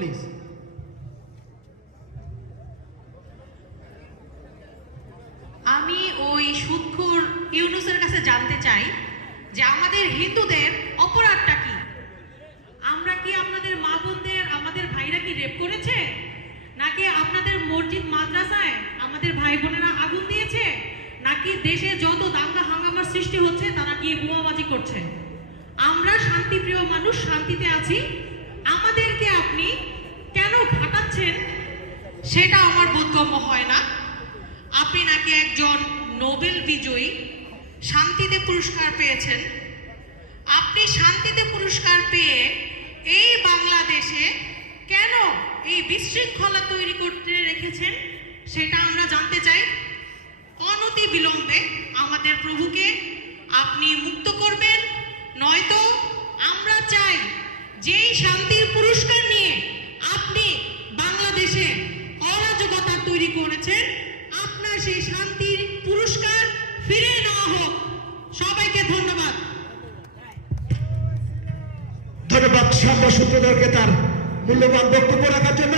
Please আমি ওই সুদখোর ইউনুসের কাছে জানতে চাই যে আমাদের হিন্দুদের অপরাধটা কি? আমরা কি আপনাদের মা বোনদের আমাদের ভাইরা কি রেপ করেছে? নাকি আপনাদের মসজিদ, মাদ্রাসায় আমাদের ভাই বোনেরা আগুন দিয়েছে? নাকি দেশে যত দাঙ্গা হাঙ্গামার সৃষ্টি হচ্ছে, তারা গিয়ে বোমাবাজি করছে? আমরা শান্তিপ্রিয় মানুষ, শান্তিতে আছি। আমাদেরকে আপনি সেটা আমার বোধগম্য হয় না। আপনি নাকি একজন নোবেল বিজয়ী, শান্তিতে পুরস্কার পেয়েছেন। আপনি শান্তিতে পুরস্কার পেয়ে এই বাংলাদেশে কেন এই বিশৃঙ্খলা তৈরি করতে রেখেছেন, সেটা আমরা জানতে চাই। অনতি বিলম্বে আমাদের প্রভুকে আপনি মুক্ত করবেন, নয়তো আমরা চাই যেই শান্তির পুরস্কার নিয়ে সাম্য সূত্রধরকে তার মূল্যবান বক্তব্য রাখার জন্য